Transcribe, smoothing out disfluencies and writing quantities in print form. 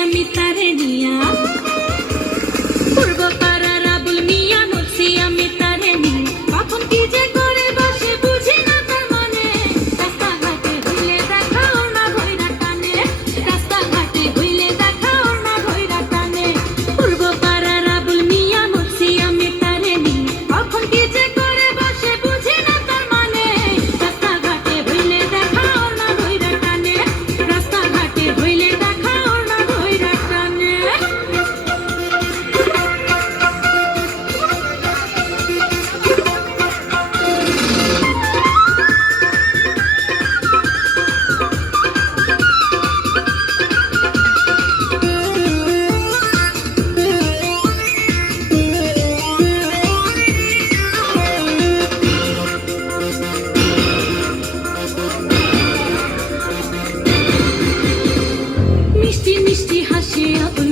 আমি তারে নিয়া পূর্ব পাড়ার আবুল মিয়া মরছি আমি তারে নিয়া কখন কি যে করে বসে বুঝি না তার মানে রাস্তাঘাটে হইলে দেখা ওর না ধইরা টানে রাস্তাঘাটে হইলে দেখা ওর না ধইরা টানে পূর্ব পাড়ার আবুল মিয়া মরছি আমি তারে নিয়া কখন কি যে করে বসে বুঝি না তার মানে রাস্তাঘাটে হইলে দেখা ওর না ধইরা টানে রাস্তাঘাটে হইলে দেখা ওর না ধইরা টানে মিষ্টি মিষ্টি হাসি আবুল